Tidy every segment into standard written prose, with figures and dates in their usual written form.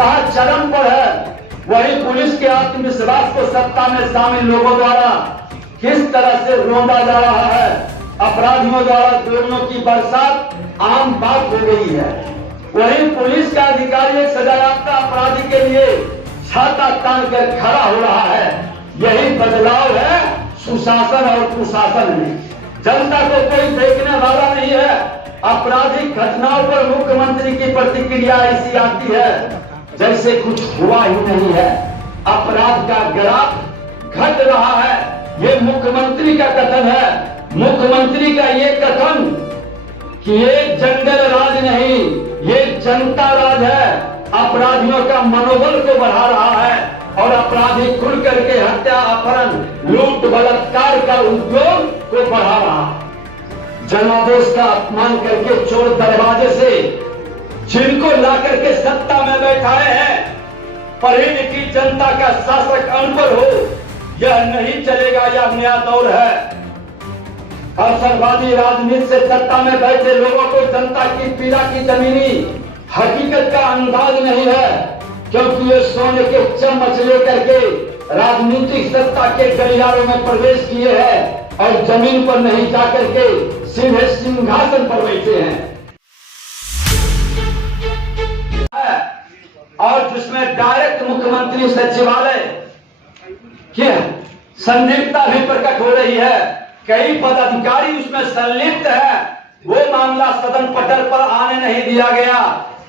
जहां चरम पर है, वही पुलिस के आत्मविश्वास को सत्ता में शामिल लोगों द्वारा किस तरह से रोंदा जा रहा है। अपराधियों द्वारा गोलियों की बरसात आम बात हो गई है। वही पुलिस का अधिकारी एक सजायाफ्ता अपराधी के लिए छाता तान कर खड़ा हो रहा है। यही बदलाव है सुशासन और कुशासन में। जनता को कोई देखने वाला नहीं है। आपराधिक घटनाओं पर मुख्यमंत्री की प्रतिक्रिया ऐसी आती है जैसे कुछ हुआ ही नहीं है। अपराध का ग्राफ घट रहा है, ये मुख्यमंत्री का कथन है। मुख्यमंत्री का ये कथन कि ये जंगल राज नहीं, ये जनता राज है, अपराधियों का मनोबल को बढ़ा रहा है और अपराधी खुल करके हत्या, अपहरण, लूट, बलात्कार का उद्योग को बढ़ा रहा है। जनादेश का अपमान करके चोर दरवाजे से जिनको ला करके सत्ता में बैठाए हैं, पढ़ी की जनता का शासक अनपढ़ हो, यह नहीं चलेगा। यह नया दौर है। अवसरवादी राजनीति से सत्ता में बैठे लोगों को जनता की पीड़ा की जमीनी हकीकत का अंदाज नहीं है, क्योंकि ये सोने के चम्मच लेकर के राजनीतिक सत्ता के गलियारों में प्रवेश किए हैं और जमीन पर नहीं जाकर के सीधे सिंहासन पर बैठे हैं। और जिसमें डायरेक्ट मुख्यमंत्री सचिवालय की संदिग्धता भी प्रकट हो रही है। कई पदाधिकारी उसमें संलिप्त है। वो मामला सदन पटल पर आने नहीं दिया गया।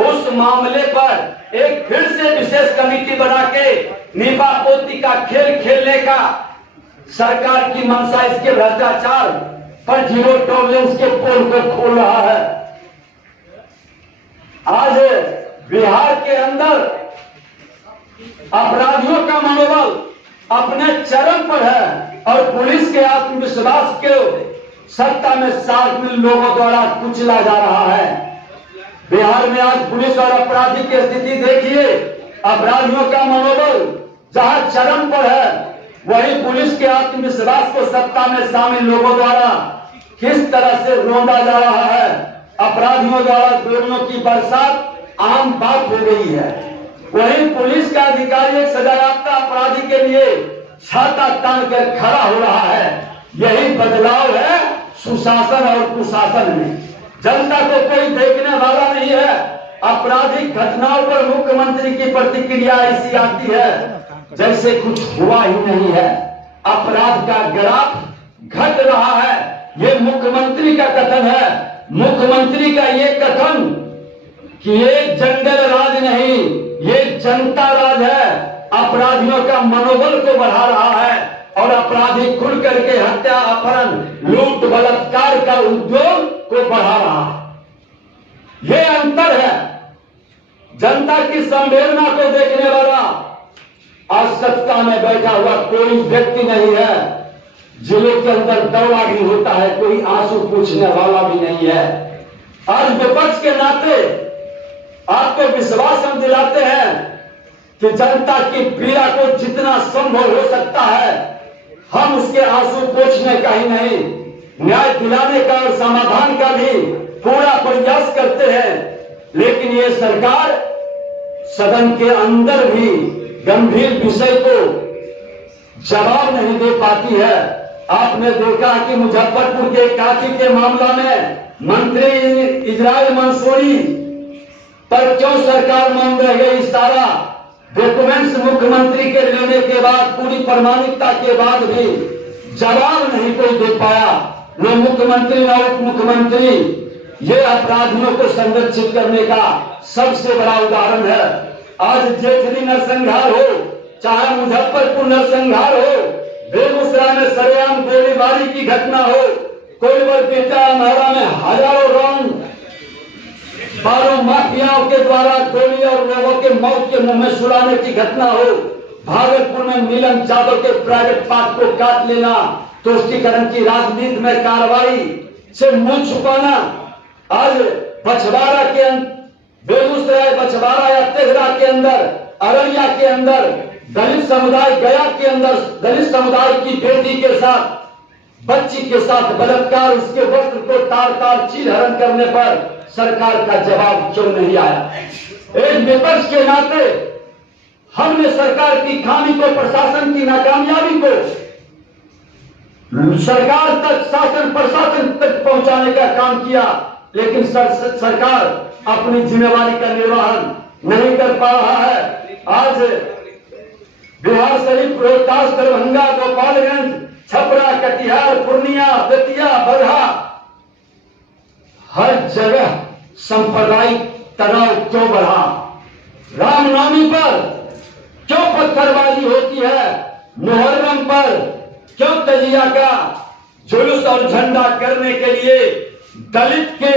उस मामले पर एक फिर से विशेष कमेटी बना के नीपा पोती का खेल खेलने का सरकार की मंशा इसके भ्रष्टाचार पर जीरो टॉलरेंस के पोल को खोल रहा है। आज बिहार के अंदर अपराधियों का मनोबल अपने चरम पर है और पुलिस के आत्मविश्वास को सत्ता में शामिल लोगों द्वारा कुचला जा रहा है। बिहार में आज पुलिस और अपराधी की स्थिति देखिए। अपराधियों का मनोबल जहां चरम पर है, वही पुलिस के आत्मविश्वास को सत्ता में शामिल लोगों द्वारा किस तरह से रोंदा जा रहा है। अपराधियों द्वारा गोलियों की बरसात आम बात हो गई है। वही पुलिस का अधिकारी एक सजायाफ्ता अपराधी के लिए छाता तान कर खड़ा हो रहा है। यही बदलाव है सुशासन और कुशासन में। जनता को कोई देखने वाला नहीं है। आपराधिक घटनाओं पर मुख्यमंत्री की प्रतिक्रिया ऐसी आती है जैसे कुछ हुआ ही नहीं है। अपराध का ग्राफ घट रहा है, ये मुख्यमंत्री का कथन है। मुख्यमंत्री का ये कथन कि ये जंगल राज नहीं, ये जनता राज है, अपराधियों का मनोबल को बढ़ा रहा है और अपराधी खुल करके हत्या, अपहरण, लूट, बलात्कार का उद्योग को बढ़ा रहा है। ये अंतर है। जनता की संवेदना को देखने वाला आज सत्ता में बैठा हुआ कोई व्यक्ति नहीं है। जिले के अंदर दौड़ागिरी होता है, कोई आंसू पूछने वाला भी नहीं है। आज विपक्ष के नाते आपको विश्वास हम दिलाते हैं कि जनता की पीड़ा को जितना संभव हो सकता है हम उसके आंसू पोंछने का ही नहीं, न्याय दिलाने का और समाधान का भी पूरा प्रयास करते हैं। लेकिन ये सरकार सदन के अंदर भी गंभीर विषय को जवाब नहीं दे पाती है। आपने देखा कि मुजफ्फरपुर के काशी के मामला में मंत्री इजराइल मंसूरी पर क्यों सरकार मौन रह गई। सारा डॉक्यूमेंट्स मुख्यमंत्री के लेने के बाद, पूरी प्रमाणिकता के बाद भी जवाब नहीं कोई दे पाया। न मुख्यमंत्री न उप मुख्यमंत्री। ये अपराधियों को संरक्षित करने का सबसे बड़ा उदाहरण है। आज जेठरी नरसंहार हो, चाहे मुजफ्फरपुर नरसंहार हो, बेगूसराय में सरेआम गोलीबारी की घटना हो, कोइलवर बेटा अम्हारा में हजारों राउंड बारों माफियाओं के द्वारा गोली और लोगों के मौत के मुंह में सुलाने की घटना हो, भागलपुर में नीलम यादव के प्राइवेट पार्ट को काट लेना, तुष्टीकरण की राजनीति में कार्रवाई से मुंह छुपाना। आज बछवाड़ा के बेगूसराय, बछवाड़ा या तेघड़ा के अंदर, अररिया के अंदर दलित समुदाय, गया के अंदर दलित समुदाय की बेटी के साथ, बच्ची के साथ बलात्कार, उसके वस्त्र को तार तार चीर हरण करने पर सरकार का जवाब क्यों नहीं आया। एक विपक्ष के नाते हमने सरकार की खामी को, प्रशासन की नाकामयाबी को सरकार तक, शासन प्रशासन तक पहुंचाने का काम किया, लेकिन सरकार अपनी जिम्मेवारी का निर्वहन नहीं कर पा रहा है। आज बिहार शरीफ, रोहतास, दरभंगा, गोपालगंज, छपरा, कटिहार, पूर्णिया, बेतिया, बगहा, हर जगह सांप्रदायिक तनाव क्यों बढ़ा? रामनवमी पर क्यों पत्थरबाजी होती है? मुहर्रम पर क्यों तजिया का जुलूस और झंडा करने के लिए दलित के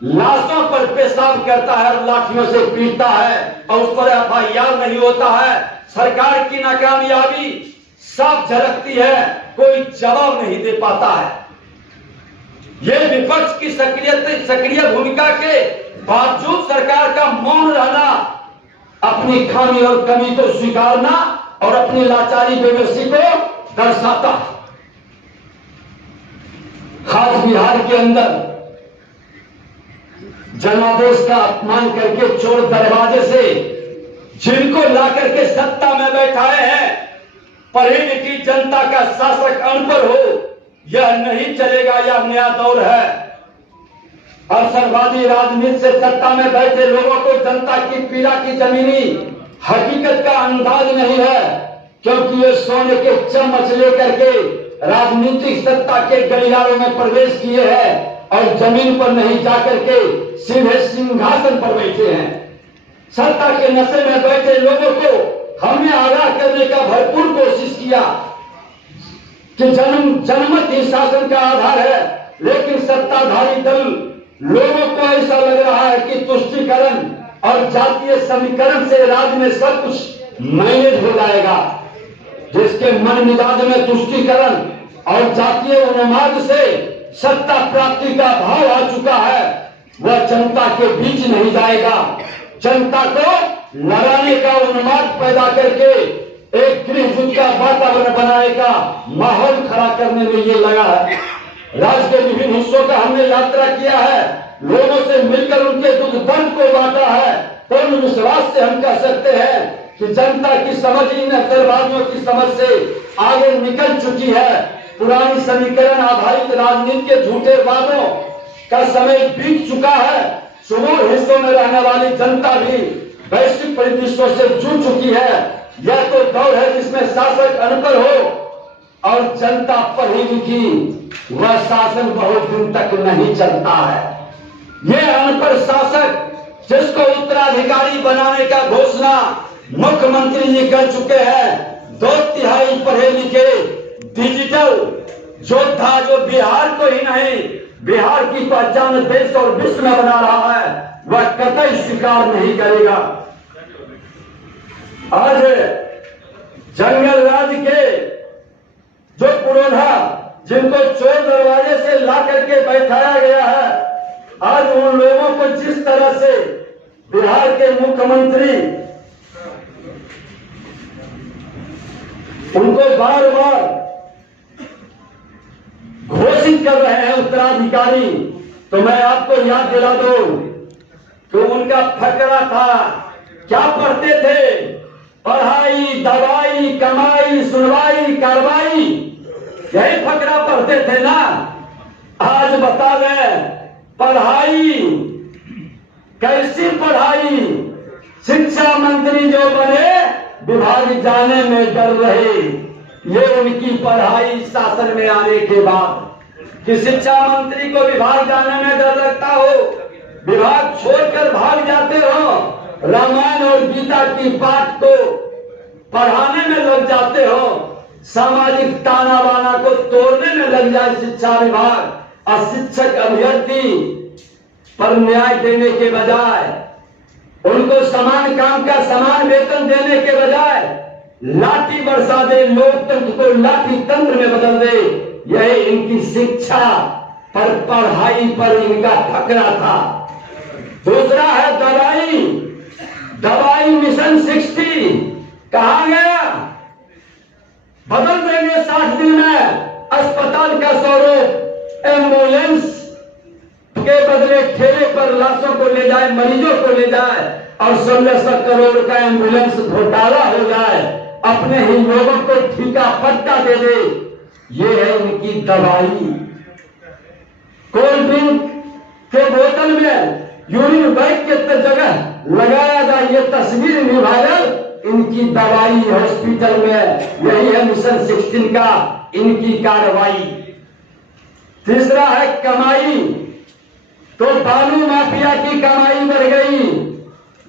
लाशों पर पेशाब करता है और लाठियों से पीटता है और उस पर एफआईआर नहीं होता है? सरकार की नाकामयाबी साफ झलकती है, कोई जवाब नहीं दे पाता है। ये विपक्ष की सक्रिय भूमिका के बावजूद सरकार का मौन रहना अपनी खामी और कमी को स्वीकारना और अपनी लाचारी बेबसी को दर्शाता। खास बिहार के अंदर जनादेश का अपमान करके चोर दरवाजे से जिनको ला करके सत्ता में बैठाए हैं, पढ़ी लिखी जनता का शासक अनपढ़ हो, यह नहीं चलेगा। यह नया दौर है। अवसरवादी राजनीति से सत्ता में बैठे लोगों को जनता की पीड़ा की जमीनी हकीकत का अंदाज नहीं है, क्योंकि ये सोने के चम्मच लेकर के राजनीतिक सत्ता के गलियारों में प्रवेश किए हैं और जमीन पर नहीं जाकर के सीधे सिंहासन पर बैठे हैं। सत्ता के नशे में बैठे लोगों को हमने आगाह करने का भरपूर कोशिश किया कि जनमत ही शासन का आधार है, लेकिन सत्ताधारी दल लोगों को ऐसा लग रहा है कि तुष्टीकरण और जातीय समीकरण से राज्य में सब कुछ मैनेज हो जाएगा। जिसके मन मिजाज में तुष्टीकरण और जातीय उन्माद से सत्ता प्राप्ति का भाव आ चुका है, वह जनता के बीच नहीं जाएगा। जनता को लड़ाने का उन्माद पैदा करके एक गृह युद्ध का वातावरण बनाने का माहौल खड़ा करने में ये लगा है। राज्य के विभिन्न हिस्सों का हमने यात्रा किया है, लोगों से मिलकर उनके दुख दर्द को बांटा है। पूर्ण विश्वास से हम कह सकते हैं कि जनता की समझ इन नक्सलवादियों की समझ से आगे निकल चुकी है। पुरानी समीकरण आधारित राजनीति के झूठे वादों का समय बीत चुका है। सुदूर हिस्सों में रहने वाली जनता भी वैश्विक परिदृश्यों से जुड़ चुकी है। यह तो दौर है जिसमें शासक अनपढ़ हो और जनता पढ़ी लिखी, वह शासन बहुत दिन तक नहीं चलता है। यह अनपढ़ शासक जिसको उत्तराधिकारी बनाने का घोषणा मुख्यमंत्री जी कर चुके हैं, 2/3 पढ़े लिखे डिजिटल योद्धा जो बिहार को ही नहीं बिहार की पहचान देश और विश्व में बना रहा है, वह कतई स्वीकार नहीं करेगा। आज जंगल राज के जो पुरोधा जिनको चोर दरवाजे से ला करके बैठाया गया है, आज उन लोगों को जिस तरह से बिहार के मुख्यमंत्री उनको बार बार घोषित कर रहे हैं उत्तराधिकारी, तो मैं आपको याद दिला दूं कि उनका फकरा था, क्या पढ़ते थे? पढ़ाई, दवाई, कमाई, सुनवाई, कार्रवाई, यही फकरा पढ़ते थे ना। आज बता दें, पढ़ाई कैसी पढ़ाई? शिक्षा मंत्री जो बने विभाग जाने में डर रहे। ये उनकी पढ़ाई शासन में आने के बाद कि शिक्षा मंत्री को विभाग जाने में डर लगता हो, विभाग छोड़कर भाग जाते हो, रामायण और गीता की पाठ को पढ़ाने में लग जाते हो, सामाजिक ताना बाना को तोड़ने में लग जाए शिक्षा विभाग और शिक्षक अभ्यर्थी पर न्याय देने के बजाय, उनको समान काम का समान वेतन देने के बजाय लाठी बरसा दे, लोकतंत्र को लाठी तंत्र में बदल दे। यही इनकी शिक्षा पर, पढ़ाई पर इनका फकरा था। दूसरा है दवाई, दवाई मिशन 60 कहां गया? बदल देंगे 60 दिन में अस्पताल का स्वरूप, एम्बुलेंस के बदले ठेले पर लाशों को ले जाए, मरीजों को ले जाए और 1600 करोड़ का एम्बुलेंस घोटाला हो जाए, अपने ही लोगों को ठीका पट्टा दे दे। ये है इनकी दवाई। कोल्ड ड्रिंक के बोतल में यूरिन बैग के जगह लगाया जाए, ये तस्वीर निभाकर इनकी दवाई हॉस्पिटल में। यही है मिशन 16 का इनकी कार्रवाई। तीसरा है कमाई। तो बालू माफिया की कमाई बढ़ गई,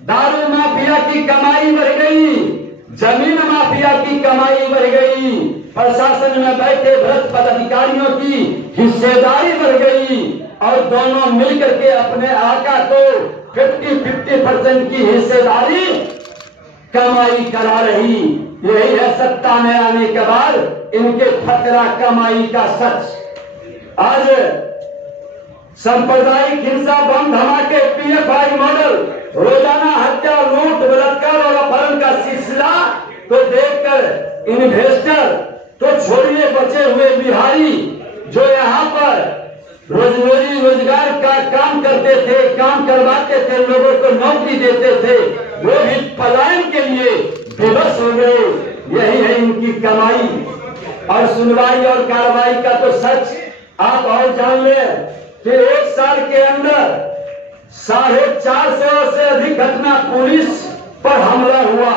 दारू माफिया की कमाई बढ़ गई, जमीन माफिया की कमाई बढ़ गई, प्रशासन में बैठे भ्रष्ट पदाधिकारियों की हिस्सेदारी बढ़ गई और दोनों मिलकर के अपने आका को 50-50% की हिस्सेदारी कमाई करा रही। यही है सत्ता में आने के बाद इनके फकरा कमाई का सच। आज सांप्रदायिक हिंसा, बम धमाके, PFI मॉडल, रोजाना हत्या, लूट, बलात्कार और अपहरण का सिलसिला को देखकर इन्वेस्टर तो छोड़िए, बचे हुए बिहारी जो यहाँ पर रोजगार का काम करते थे, काम करवाते थे, लोगों को नौकरी देते थे, वो भी पलायन के लिए विवश हो गए। यही है इनकी कमाई। और सुनवाई और कार्रवाई का तो सच आप और जान ले कि 1 साल के अंदर 450 से अधिक घटना पुलिस पर हमला हुआ।